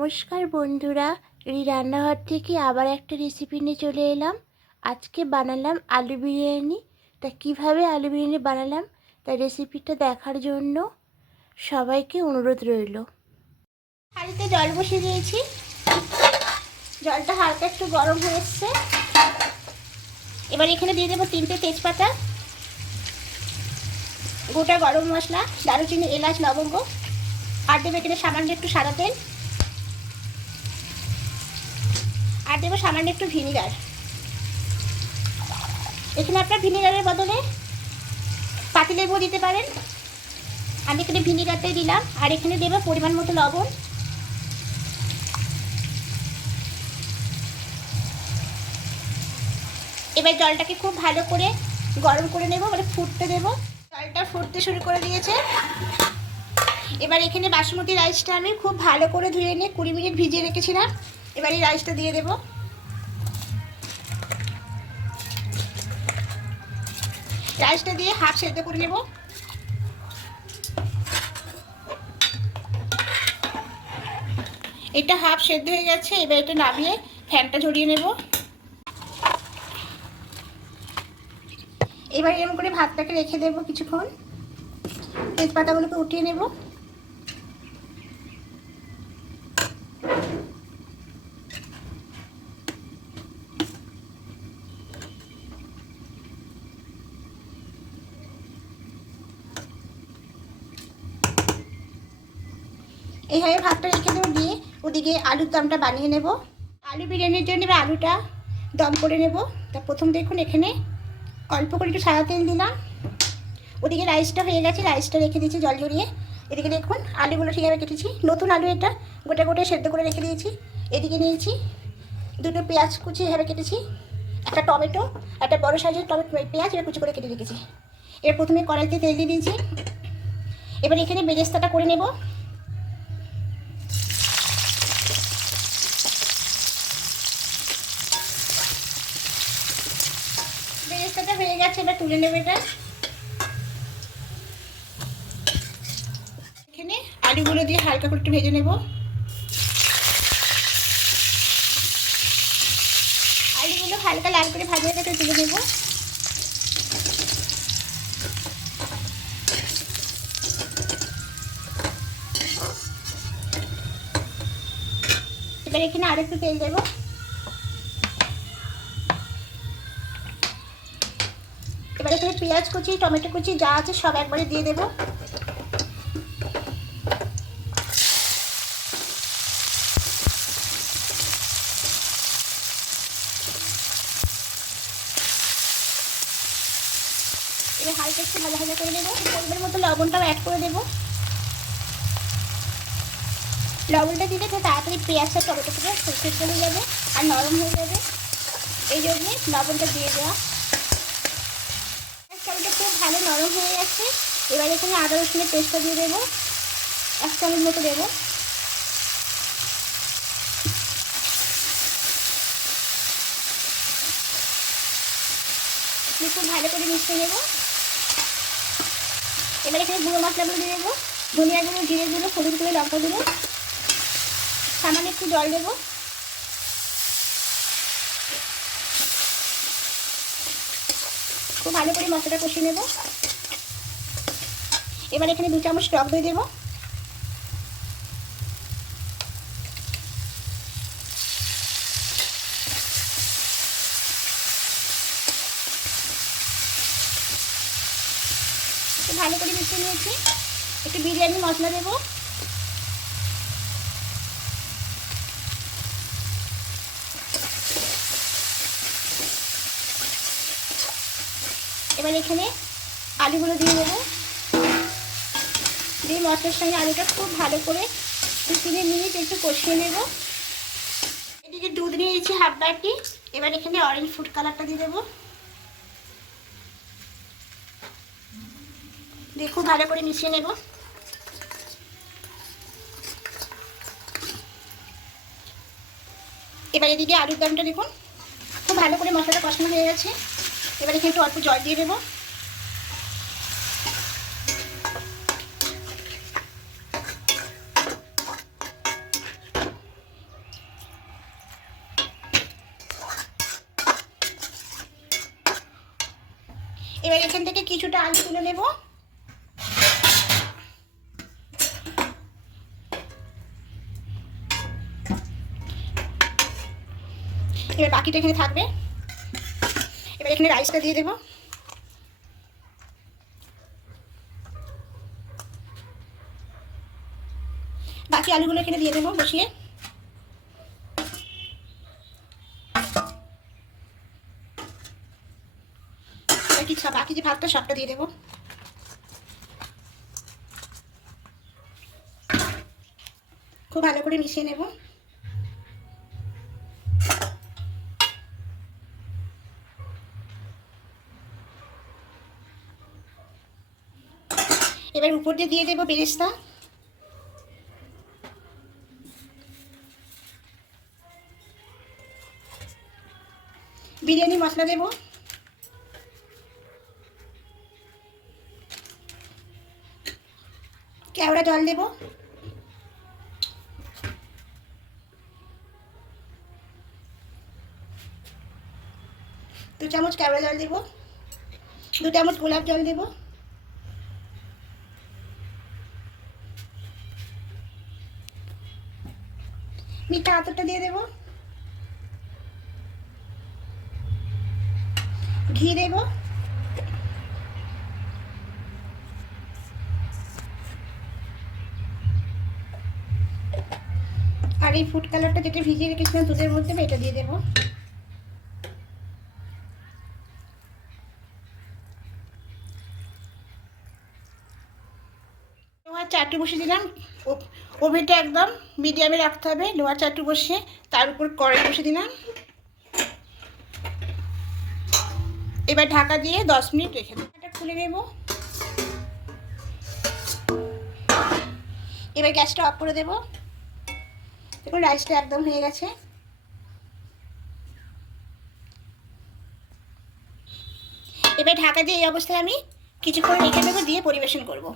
নমস্কার বন্ধুরা, এই রান্নাঘর থেকে আবার একটা রেসিপি নিয়ে চলে এলাম। আজকে বানালাম আলু বিরিয়ানি। তা কীভাবে আলু বিরিয়ানি বানালাম? তা রেসিপিটা দেখার জন্য সবাইকে অনুরোধ রইল। হাঁড়িতে জল বসিয়ে দিয়েছি। জলটা হালকা একটু গরম হয়েছে এবার এখানে দিয়ে দেবো তিনটে তেজপাতা, গোটা গরম মশলা, দারুচিনি, এলাচ, লবঙ্গ, আর দেবো এখানে সামান্য একটু সাদা তেল। আর দেবো সামান্য একটু ভিনিগার। এখানে আপনার ভিনিগারের বদলে পাতিলেবু দিতে পারেন। আমি এখানে ভিনিগারটাই দিলাম, আর এখানে দেবো পরিমাণ মতো লবণ। এবার জলটাকে খুব ভালো করে গরম করে নেব মানে ফুটতে দেব। জলটা ফুটতে শুরু করে দিয়েছে। এবার এখানে বাসমতি রাইসটা আমি খুব ভালো করে ধুয়ে নিয়ে কুড়ি মিনিট ভিজিয়ে রেখেছিলাম। এবার এই রাইসটা দিয়ে দেব। রাইসটা দিয়ে হাফ সেদ্ধ করে নেব। এটা হাফ সেদ্ধ হয়ে গেছে, এবার এটা নামিয়ে ফ্যানটা ঝরিয়ে নেব। এবার এরকম করে ভাতটাকে রেখে দেবো কিছুক্ষণ। তেজপাতাগুলোকে উঠিয়ে নেব। এইভাবে ভাতটা রেখে দেবো দিয়ে ওদিকে আলুর দমটা বানিয়ে নেব। আলু বিরিয়ানির জন্য এবার আলুটা দম করে নেব। তা প্রথম দেখুন এখানে অল্প করে একটু সাদা তেল দিলাম। ওদিকে রাইসটা হয়ে গেছে, রাইসটা রেখে দিয়েছি জল জড়িয়ে এদিকে দেখুন আলুগুলো ঠিকভাবে কেটেছি। নতুন আলু এটা গোটা গোটা সেদ্ধ করে রেখে দিয়েছি। এদিকে নিয়েছি দুটো পেঁয়াজ কুচি এভাবে কেটেছি, একটা টমেটো, একটা বড় সাইজের টমেটো, পেঁয়াজ এবার কুচি করে কেটে রেখেছি। এবার প্রথমে কড়াইতে তেল দিয়ে দিয়েছি। এবার এখানে বেরেস্তাটা করে নেব বেরেস্তাটা হয়ে গেছে, এবার তুলে নেব এটা। এখানে আলুগুলো দিয়ে হালকা করে একটু ভেজে নেব। আলুগুলো হালকা লাল করে ভাজা রেখে তুলে নেব। এবার এখানে আর একটু তেল দেবো। এখানে পেঁয়াজ কুচি, টমেটো কুচি যা আছে সব একবারে দিয়ে দেবো। এবার হালকা একটু ভাজা ভাজা করে দেবো পরিমাণ মতো লবণটাও অ্যাড করে দেবো। লবণটা দিলে তাড়াতাড়ি পেঁয়াজটা টমেটো থেকে সেদ্ধ হয়ে যাবে আর নরম হয়ে যাবে। এই জন্যে লবণটা দিয়ে দেওয়া। ভালো নরম হয়ে গেছে। এবার এখানে আদা রসুনের পেস্টটা দিয়ে দেবো। এক চামচ মতো দেবো। খুব ভালো করে মিশিয়ে নেব। এবার এখানে গুঁড়ো মশলাগুলো দিয়ে দেবো। ধনিয়া গুঁড়ো জিরে গুঁড়ো, হলুদ গুঁড়ো, লঙ্কা গুঁড়ো। সামান্য একটু জল দেবো। ভালো করে মশলাটা কষিয়ে নেব। এবার এখানে দু চামচ টক দই দেবো। ভালো করে মিশিয়ে নিয়েছি। একটু বিরিয়ানি মশলা দেবো। এবার এখানে আলুগুলো দিয়ে দেবো। দিয়ে মশলার সঙ্গে আলুটা খুব ভালো করে দু মিনিট একটু কষিয়ে নেব। এদিকে দুধ নিয়েছি হাফ বাটি। এবার এখানে অরেঞ্জ ফুড কালারটা দিয়ে দেবো। দিয়ে খুব ভালো করে মিশিয়ে নেব। এবার এদিকে আলুর দামটা দেখুন। খুব ভালো করে মশলাটা কষানো হয়ে গেছে। এবার এখানে একটু অল্প জল দিয়ে দেবো। এবার এখান থেকে কিছুটা আলু তুলে নেব। এবার বাকিটা এখানে থাকবে। এখানে রাইসটা দিয়ে দেবো। বাকি আলুগুলো এখানে দিয়ে দেবো বসিয়ে। বাকি যে ভাতটা, সবটা দিয়ে দেবো। খুব ভালো করে মিশিয়ে নেব। এবার উপর দিয়ে দিয়ে দেবো বেরেস্তা। বিরিয়ানি মশলা দেবো। কেওড়া জল দেবো। দু চামচ কেওড়া জল দেবো। দু চামচ গোলাপ জল দেবো। মিঠা আতরটা দিয়ে দেব। ঘি দেব। আর এই ফুড কালারটা যেটা ভিজিয়ে রেখেছিলাম দুধের মধ্যে, এটা দিয়ে দেবো। চাটু বসিয়ে দিলাম। ওভেনটা একদম মিডিয়ামে রাখতে হবে লোহার চাটু বসে তার উপর কড়াই বসে দিলাম। এবার ঢাকা দিয়ে দশ মিনিট রেখে দেবো। এটা খুলে নেব। এবার গ্যাসটা অফ করে দেবো। দেখুন রাইসটা একদম হয়ে গেছে। এবার ঢাকা দিয়ে এই অবস্থায় আমি কিছুক্ষণ রেখে দেবো, দিয়ে পরিবেশন করব।